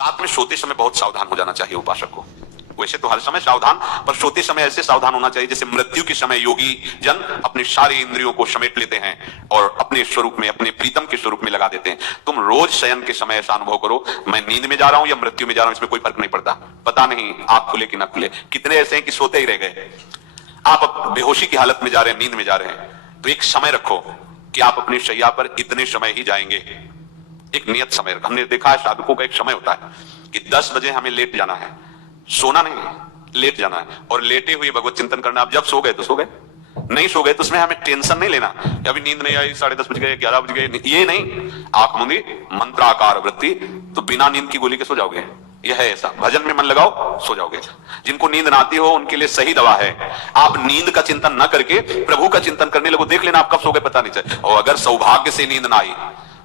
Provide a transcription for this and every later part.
रात में सोते समय बहुत सावधान हो जाना चाहिए उपासक को। वैसे तो हर समय सावधान, पर सोते समय ऐसे सावधान होना चाहिए जैसे मृत्यु के समय योगी जन अपनी सारी इंद्रियों को समेट लेते हैं और अपने स्वरूप में, अपने प्रीतम के स्वरूप में लगा देते हैं। तुम रोज शयन के समय ऐसा अनुभव करो, मैं नींद में जा रहा हूं या मृत्यु में जा रहा हूं, इसमें कोई फर्क नहीं पड़ता। पता नहीं आंख खुले कि ना खुले। कितने ऐसे हैं कि सोते ही रह गए। आप अब बेहोशी की हालत में जा रहे हैं, नींद में जा रहे हैं, तो एक समय रखो कि आप अपनी शैया पर इतने समय ही जाएंगे। एक नियत समय रखो। हमने देखा है साधकों का एक समय होता है कि 10 बजे हमें लेट जाना है, सोना नहीं, लेट जाना है और लेटे हुए भगवत चिंतन करना। आप जब सो गए तो सो गए, नहीं सो गए तो उसमें हमें टेंशन नहीं लेना। अभी नींद नहीं आई, 10:30 बज गए, 11 बज गए, ये नहीं। आंख मूंदी, मंत्राकार वृत्ति, तो बिना नींद की गोली के सो जाओगे। यह है ऐसा, भजन में मन लगाओ, सो जाओगे। जिनको नींद ना आती हो उनके लिए सही दवा है, आप नींद का चिंतन न करके प्रभु का चिंतन करने लगो। देख लेना आप कब सो गए पता नहीं चले। और अगर सौभाग्य से नींद ना आई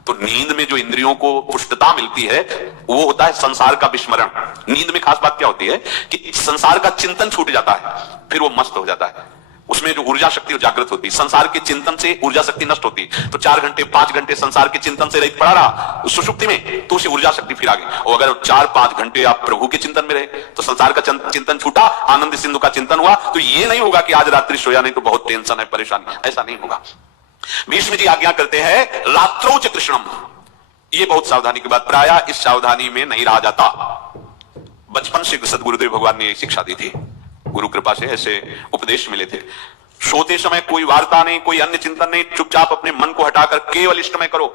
तो नींद में जो इंद्रियों को पुष्टता मिलती है वो होता है संसार का विस्मरण। नींद में खास बात क्या होती है कि संसार का चिंतन छूट जाता है, फिर वो मस्त हो जाता है। उसमें जो ऊर्जा शक्ति जागृत होती है। संसार के चिंतन से ऊर्जा शक्ति नष्ट होती, तो 4 घंटे 5 घंटे संसार के चिंतन से रहित पड़ा रहा सुषुप्ति में, तो उसे ऊर्जा शक्ति फिर आ गई। और अगर 4-5 घंटे आप प्रभु के चिंतन में रहे तो संसार का चिंतन छूटा, आनंद सिंधु का चिंतन हुआ, तो ये नहीं होगा कि आज रात्रि सोया नहीं तो बहुत टेंशन है, परेशानी, ऐसा नहीं होगा। भीष्म जी आज्ञा करते हैं रात्रौ च कृष्णम। ये बहुत सावधानी की बात, प्रायः इस सावधानी में नहीं रहा जाता। बचपन से सदगुरुदेव भगवान ने शिक्षा दी थी, गुरु कृपा से ऐसे उपदेश मिले थे। सोते समय कोई वार्ता नहीं, कोई अन्य चिंतन नहीं, चुपचाप अपने मन को हटाकर केवल इष्टमय करो।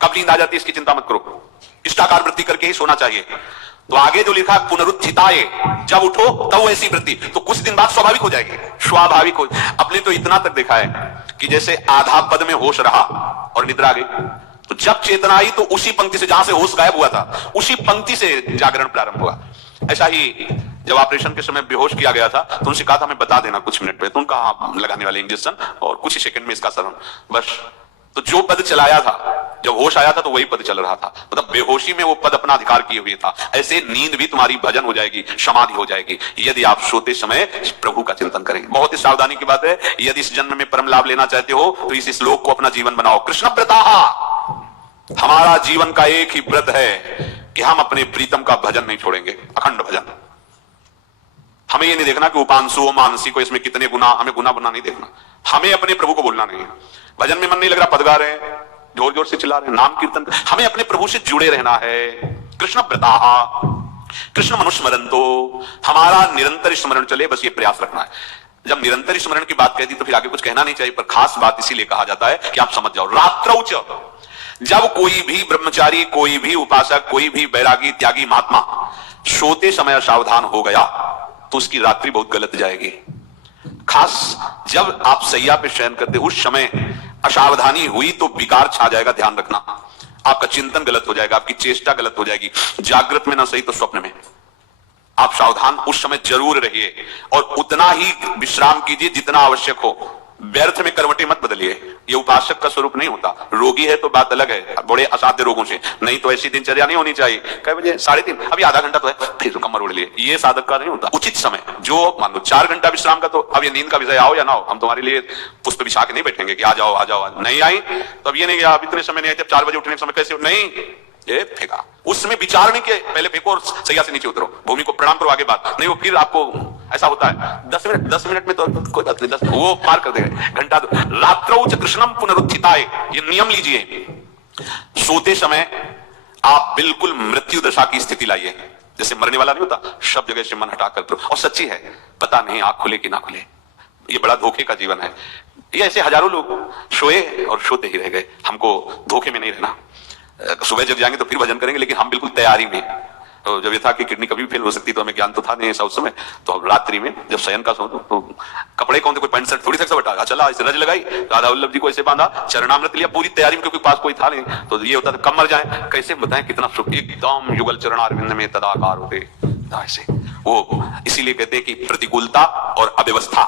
कब नींद आ जाती है इसकी चिंता मत करो, इष्टाकार वृत्ति करके ही सोना चाहिए। तो आगे जो लिखा पुनरुत्थिताय, जब उठो तब ऐसी वृत्ति, तो कुछ दिन बाद स्वाभाविक हो जाएगी, स्वाभाविक हो। अपने तो इतना तक देखा है कि जैसे आधा पद में होश रहा और निद्रा आ गई, तो जब चेतना आई तो उसी पंक्ति से जहां से होश गायब हुआ था उसी पंक्ति से जागरण प्रारंभ हुआ। ऐसा ही जब ऑपरेशन के समय बेहोश किया गया था तो उनसे कहा था हमें बता देना कुछ मिनट पे, तो उनका आप लगाने वाले इंजेक्शन और कुछ ही सेकंड में इसका शरण, बस। तो जो पद चलाया था, जब होश आया था तो वही पद चल रहा था, मतलब बेहोशी में वो पद अपना अधिकार किए हुए था। ऐसे नींद भी तुम्हारी भजन हो जाएगी, समाधि हो जाएगी, यदि आप सोते समय प्रभु का चिंतन करेंगे। बहुत ही सावधानी की बात है। यदि इस जन्म में परम लाभ लेना चाहते हो तो इस श्लोक को अपना जीवन बनाओ। कृष्ण व्रता, हमारा जीवन का एक ही व्रत है कि हम अपने प्रीतम का भजन नहीं छोड़ेंगे, अखंड भजन। हमें ये नहीं देखना कि उपांशु मानसी को इसमें कितने गुना, हमें गुना बना नहीं देखना। हमें अपने प्रभु को बोलना नहीं है। भजन में मन नहीं लग रहा, पद गा रहे हैं, जोर जोर से चिल्ला रहे हैं, नाम कीर्तन, हमें अपने प्रभु से जुड़े रहना है। कृष्ण व्रता, कृष्ण मनुस्मरंतो, हमारा निरंतर स्मरण चले, बस ये प्रयास रखना है। जब निरंतर स्मरण की बात कहती तो फिर आगे कुछ कहना नहीं चाहिए, पर खास बात इसीलिए कहा जाता है कि आप समझ जाओ। रात्रौ च, जब कोई भी ब्रह्मचारी, कोई भी उपासक, कोई भी बैरागी त्यागी महात्मा सोते समय सावधान हो गया तो उसकी रात्रि बहुत गलत जाएगी। खास जब आप सैया पे शयन करते उस समय असावधानी हुई तो विकार छा जाएगा, ध्यान रखना। आपका चिंतन गलत हो जाएगा, आपकी चेष्टा गलत हो जाएगी, जागृत में ना सही तो स्वप्न में। आप सावधान उस समय जरूर रहिए और उतना ही विश्राम कीजिए जितना आवश्यक हो। व्यर्थ में करवटें मत बदलिए, ये उपासक का स्वरूप नहीं होता। रोगी है तो बात अलग है, बड़े असाध्य रोगों से, नहीं तो ऐसी दिनचर्या नहीं होनी चाहिए। कई बजे 3:30, अभी आधा घंटा तो है, फिर कमर उड़ लिए, ये साधक का नहीं होता। उचित समय, जो मान लो 4 घंटा विश्राम का, तो अब ये नींद का विषय आओ या ना हो, हम तुम्हारे लिए पुष्प बिछा के नहीं बैठेंगे कि आ जाओ आ जाओ। नहीं आई तो अब ये नहीं, अब इतने समय नहीं आए, 4 बजे उठने के समय कैसे, नहीं, ये फेंका। उसमें विचारने के पहले फेंको और सैया से नीचे उतरो, भूमि को प्रणाम करो, आगे बात नहीं। वो फिर आपको ऐसा होता है 10 मिनट में तो कोई बात नहीं, 10 वो पार कर देगा, घंटा दो। रात्रौ च कृष्णम पुनरुत्थिताय, ये नियम लीजिए। सोते समय आप बिल्कुल मृत्यु दशा की स्थिति लाइए, जैसे मरने वाला नहीं होता, सब जगह से मन हटाकर करो। और सच्ची है, पता नहीं आंख खुले कि ना खुले, ये बड़ा धोखे का जीवन है। ये ऐसे हजारों लोग सोए और सोते ही रह गए। हमको धोखे में नहीं रहना। सुबह जब जाएंगे तो फिर भजन करेंगे, लेकिन हम बिल्कुल तैयारी में। तो जब ये था कि किडनी कभी फेल हो सकती, तो हमें ज्ञान तो था नहीं ऐसा उस समय, तो रात्रि में जब शयन का सो तो कपड़े कौन थे, कोई पैंट शर्ट थोड़ी सा बटा चला, ऐसे रज लगाई, राधा वल्लभ जी को ऐसे बांधा, चरणामृत लिया, पूरी तैयारी में, क्योंकि पास कोई था नहीं। तो ये होता था कब मर जाए, कैसे बताएं कितना सुख, एकदम युगल चरणारविंद में तदाकार होते ऐसे। वो इसीलिए कहते हैं कि प्रतिकूलता और अव्यवस्था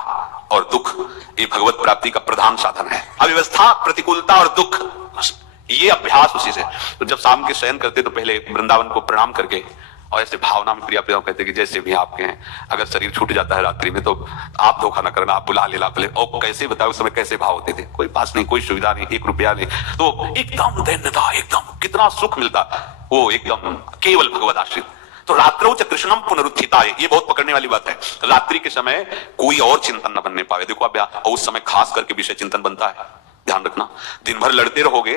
और दुख ये भगवत प्राप्ति का प्रधान साधन है। अव्यवस्था, प्रतिकूलता और दुख, ये अभ्यास उसी से। तो जब शाम के शयन करते तो पहले वृंदावन को प्रणाम करके और ऐसे भावना में प्रिया प्रिया कहते हैं कि जैसे भी आपके हैं, अगर शरीर छूट जाता है रात्रि में तो आप धोखा ना करना, आप बुला लेना पहले। और कैसे बताओ उस समय कैसे भाव होते थे, कोई पास नहीं, कोई सुविधा नहीं, 1 रुपया नहीं, तो एकदम दैन्यता, एकदम कितना सुख मिलता, वो एकदम केवल भगवत आश्रित। तो रात्रो च कृष्णम पुनरुत्थिताय, ये बहुत पकड़ने वाली बात है। रात्रि के समय कोई और चिंतन न बनने पावे। देखो अब और उस समय खास करके विषय चिंतन बनता है, ध्यान रखना। दिन भर लड़ते रहोगे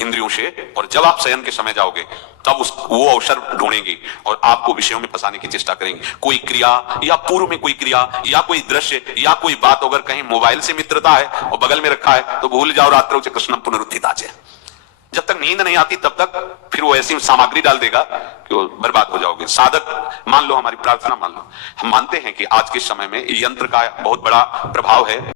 इंद्रियों से, और जब आप शयन के समय जाओगे तब वो अवसर ढूंढेंगे और आपको विषयों में फंसाने की चेष्टा करेंगे। कोई क्रिया या पूर्व में कोई क्रिया या कोई दृश्य या कोई बात, अगर कहीं मोबाइल से मित्रता है और बगल में रखा है तो भूल जाओ रात्रो च कृष्णम पुनरुत्थिताय। जब तक नींद नहीं आती तब तक फिर वो ऐसी सामग्री डाल देगा कि वो बर्बाद हो जाओगे। साधक मान लो, हमारी प्रार्थना मान लो, हम मानते हैं कि आज के समय में यंत्र का बहुत बड़ा प्रभाव है।